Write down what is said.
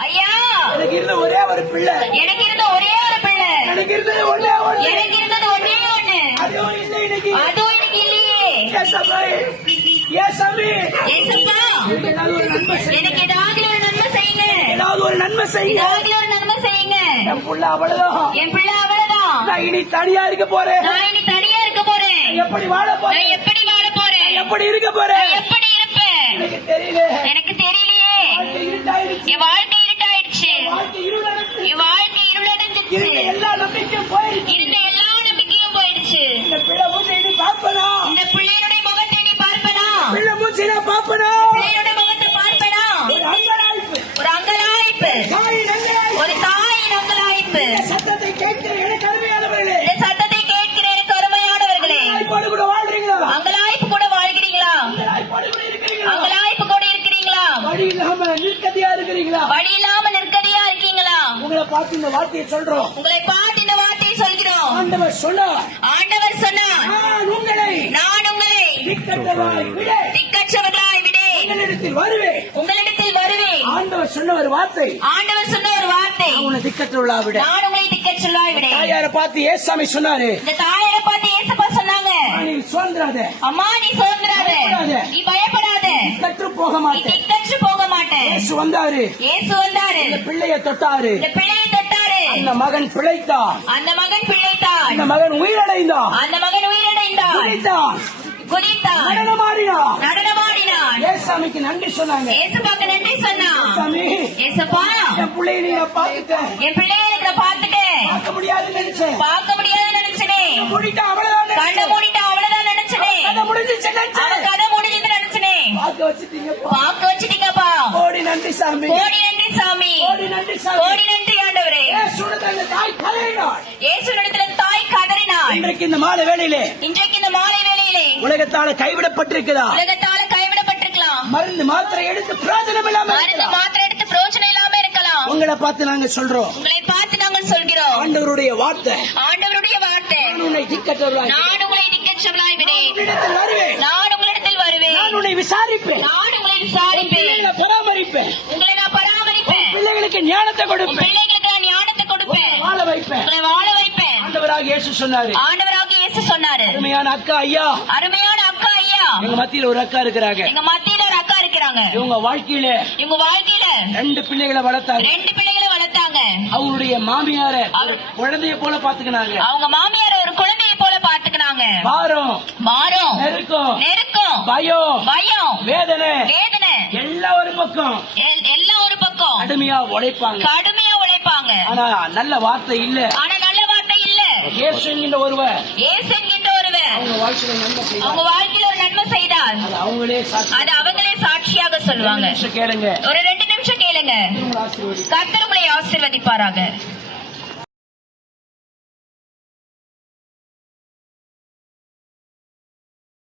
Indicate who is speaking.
Speaker 1: ஐயா!
Speaker 2: எனக்கு இருந்த ஒரே ஒரு பிள்ளை.
Speaker 1: எனக்கு இருந்த ஒரே ஒரு பிள்ளை.
Speaker 2: எனக்கு இருந்தது ஒண்ணே ஒண்ணு
Speaker 1: எனக்கு இருந்தது ஒன்னே ஒண்ணு
Speaker 2: அதுவும் இல்லை இன்னைக்கு.
Speaker 1: அதுவும் எனக்கு இல்லையே.
Speaker 2: எனக்கு ஏதாவது ஒரு நன்மை செய்யுங்க.
Speaker 1: எனக்கு ஏதாவது ஒரு நன்மை செய்யுங்க.
Speaker 2: ஏதாவது ஒரு நன்மை செய்யுங்க.
Speaker 1: ஏதாவது ஒரு நன்மை செய்யுங்க.
Speaker 2: என் புள்ள அவ்வளவுதான்.
Speaker 1: என் பிள்ளை அவ்வளவுதான்.
Speaker 2: நான் இனி தனியா இருக்க போறேன்.
Speaker 1: நான் இனி தனியா இருக்க போறேன்.
Speaker 2: எப்படி வாழ போறேன்?
Speaker 1: எப்படி வாழ போறேன்?
Speaker 2: எப்படி இருக்க போறேன்?
Speaker 1: எப்படி இருப்பேன்?
Speaker 2: எனக்கு தெரியல.
Speaker 1: எனக்கு தெரியலையே. என் வாழ்க்கை இருட்டாயிடுச்சு
Speaker 2: வாழ்க்கை இருளடைச்சு
Speaker 1: என் வாழ்க்கை இருளடைஞ்சிருச்சு
Speaker 2: இருந்த எல்லா நம்பிக்கையும் போயிடுச்சு
Speaker 1: இருந்த எல்லா நம்பிக்கையும் போயிடுச்சு.
Speaker 2: இந்த பிள்ளை மூச்சை இனி பார்ப்பனா
Speaker 1: இந்த பிள்ளையினுடைய முகத்தை நீ பார்ப்பனா
Speaker 2: பிள்ளை மூச்சை நான் பார்ப்பனா
Speaker 1: பிள்ளையினுடைய முகத்தை பார்ப்பனா
Speaker 2: ஒரு அங்கலாய்ப்பு.
Speaker 1: ஒரு அங்கலாய்ப்பு. ஒரு தாயின் அங்கலாய்ப்பு.
Speaker 2: சத்தத்தை கேட்கிற எனக்கு அருமையானவர்களே.
Speaker 1: இந்த சத்தத்தை கேட்கிற எனக்கு அருமையானவர்களே.
Speaker 2: அங்கலாய்ப்போடு கூட வாழ்றீங்களா?
Speaker 1: அங்கலாய்ப்பு கூட வாழ்கிறீங்களா? அங்கலாய்ப்பு கூட இருக்கிறீங்களா?
Speaker 2: வழி இல்லாம நிற்கதியா இருக்கிறீங்களா?
Speaker 1: வழி இல்லாம நிற்கதியா இருக்கீங்களா?
Speaker 2: உங்களை பார்த்து இந்த வார்த்தையை சொல்றோம்.
Speaker 1: உங்களை பார்த்து
Speaker 2: ஆண்டவர் சொன்னார்
Speaker 1: ஆண்டவர் சொன்னார்
Speaker 2: நான் உங்களை
Speaker 1: நான் உங்களை
Speaker 2: திக்கற்றவராய் விட.
Speaker 1: திக்கற்றவர்களாய் விடேன்
Speaker 2: உங்களிடத்தில் வருவேன்.
Speaker 1: உங்களிடத்தில் வருவேன்.
Speaker 2: ஆண்டவர் சொன்ன ஒரு வார்த்தை.
Speaker 1: ஆண்டவர் சொன்ன ஒரு வார்த்தை.
Speaker 2: உன்னை திக்கற்றவளா விட.
Speaker 1: நான் உங்களை திக்கற்றவர்களாய் விடேன்
Speaker 2: தாயார பார்த்து ஏசாமி சொன்னாரு.
Speaker 1: இந்த தாயாரை பார்த்து ஏசப்பா சொன்னாங்க.
Speaker 2: நீ சுதந்திராத.
Speaker 1: அம்மா நீ
Speaker 2: பயப்படாத.
Speaker 1: நீ பயப்படாத.
Speaker 2: கற்று போக மாட்டேன்
Speaker 1: திக்கற்று போக மாட்டேன்
Speaker 2: இயேசு வந்தாரு.
Speaker 1: இயேசு வந்தாரு.
Speaker 2: இந்த பிள்ளைய தொட்டாரு.
Speaker 1: இந்த பிள்ளையை தொட்டாரு.
Speaker 2: அந்த மகன் பிழைத்தான்.
Speaker 1: அந்த மகன்
Speaker 2: அந்த மகன் உயிரடைந்தான்
Speaker 1: அந்த மகன் உயிரிழந்தான்
Speaker 2: பிழைத்தான்
Speaker 1: குதித்தான்
Speaker 2: நடனமாடினான்
Speaker 1: நடனமாடினான்
Speaker 2: ஏசாமிக்கு நன்றி சொன்னாங்க.
Speaker 1: ஏசப்பாக்கு நன்றி சொன்னான்.
Speaker 2: சாமி
Speaker 1: ஏசப்பா.
Speaker 2: என் பிள்ளைய நீ பார்த்துட்டேன்.
Speaker 1: என் பிள்ளைய நான் பார்த்துட்டேன்.
Speaker 2: பார்க்க முடியாதுன்னு நினைச்சேன்.
Speaker 1: பார்க்க நினைச்சனே.
Speaker 2: முடிட்டா அவ்வளவுதான்
Speaker 1: கண்ணை
Speaker 2: நினைச்சேன்.
Speaker 1: மூடிட்டு அவ்வளவுதான் நினைச்சனே.
Speaker 2: கண்ணை முடிஞ்சிச்சு
Speaker 1: அவன்
Speaker 2: நினைச்சேன்
Speaker 1: கதை முடிஞ்சது நினைச்சனே.
Speaker 2: பார்க்க வச்சுட்டீங்கப்பா.
Speaker 1: பார்க்க வச்சிட்டீங்கப்பா.
Speaker 2: கோடி நன்றி சாமி.
Speaker 1: கோடி நன்றி சாமி.
Speaker 2: கோடி நன்றி சாமி.
Speaker 1: கோடி நன்றி ஆண்டவரே.
Speaker 2: ஏசுனது அந்த தாய் கலையினாள்
Speaker 1: இயேசுனிடத்துல தாய் கதறினாள்
Speaker 2: இன்றைக்கு இந்த மாலை வேளையிலே
Speaker 1: இன்றைக்கு இந்த மாலை வேளையிலே
Speaker 2: உலகத்தால கைவிடப்பட்டிருக்கிறா
Speaker 1: உலகத்தால கைவிடப்பட்டிருக்கலாம்.
Speaker 2: மருந்து மாத்திரை எடுத்து பிரயோஜனம் இல்லாம
Speaker 1: மருந்து. மாத்திரை எடுத்து பிரயோஜனம் இல்லாம இருக்கலாம்.
Speaker 2: உங்களை பார்த்து நாங்க சொல்றோம்.
Speaker 1: உங்களை பார்த்து நாங்கள் சொல்கிறோம்.
Speaker 2: ஆண்டவருடைய வார்த்தை.
Speaker 1: ஆண்டவருடைய வார்த்தை.
Speaker 2: நான் உன்னை திக்கற்றவர்களாய்
Speaker 1: நான் உங்களை
Speaker 2: உன்னிடத்தில் வருவேன்.
Speaker 1: நான் உங்களிடத்தில் வருவேன்.
Speaker 2: நான் உன்னை விசாரிப்பேன்.
Speaker 1: நான் உங்களை விசாரிப்பேன்.
Speaker 2: பராமரிப்பேன்.
Speaker 1: உங்களை நான் பராமரிப்பேன்.
Speaker 2: பிள்ளைகளுக்கு ஞானத்தை கொடுப்பேன்.
Speaker 1: பிள்ளைகளுக்கு நான் ஞானத்தை கொடுப்பேன்.
Speaker 2: வாழ வைப்பேன்.
Speaker 1: வாழ
Speaker 2: ஆண்டவராக இயேசு சொன்னாரு.
Speaker 1: ஆண்டவராக இயேசு சொன்னாரு.
Speaker 2: அருமையான அக்கா ஐயா.
Speaker 1: அருமையான அக்கா ஐயா.
Speaker 2: எங்க மத்தியில ஒரு அக்கா இருக்கிறாங்க.
Speaker 1: எங்க மத்தியில ஒரு அக்கா இருக்கிறாங்க.
Speaker 2: இவங்க வாழ்க்கையில
Speaker 1: இவங்க வாழ்க்கையில
Speaker 2: ரெண்டு பிள்ளைகளை வளர்த்தாங்க.
Speaker 1: ரெண்டு பிள்ளைகளை வளர்த்தாங்க.
Speaker 2: அவங்களுடைய மாமியார குழந்தைய போல பாத்துக்கினாங்க
Speaker 1: அவங்க மாமியார் ஒரு குழந்தையை போல பாத்துக்கினாங்க
Speaker 2: பாரம்
Speaker 1: மாறும்
Speaker 2: நெருக்கம்
Speaker 1: நெருக்கம்
Speaker 2: பயம்
Speaker 1: பயம்
Speaker 2: வேதனை
Speaker 1: வேதனை.
Speaker 2: எல்லாம் ஒரு பக்கம்.
Speaker 1: எல்- எல்லாம் ஒரு பக்கம்.
Speaker 2: கடுமையா உழைப்பாங்க.
Speaker 1: கடுமையா உழைப்பாங்க.
Speaker 2: ஆனா நல்ல வார்த்தை இல்ல.
Speaker 1: ஆனா
Speaker 2: இயேசு என்கின்ற ஒருவர்
Speaker 1: ஏசு என்கின்ற ஒருவர்
Speaker 2: அவங்க வாழ்க்கையில நன்மை செய்தார்.
Speaker 1: அவங்க வாழ்க்கையில ஒரு நன்மை செய்தால்
Speaker 2: அது அவங்களே சாட்சி
Speaker 1: அது அவங்களே சாட்சியாக
Speaker 2: கேளுங்க.
Speaker 1: ஒரு ரெண்டு நிமிஷம் கேளுங்க. கர்த்தர் உங்களை ஆசீர்வதிப்பாராக.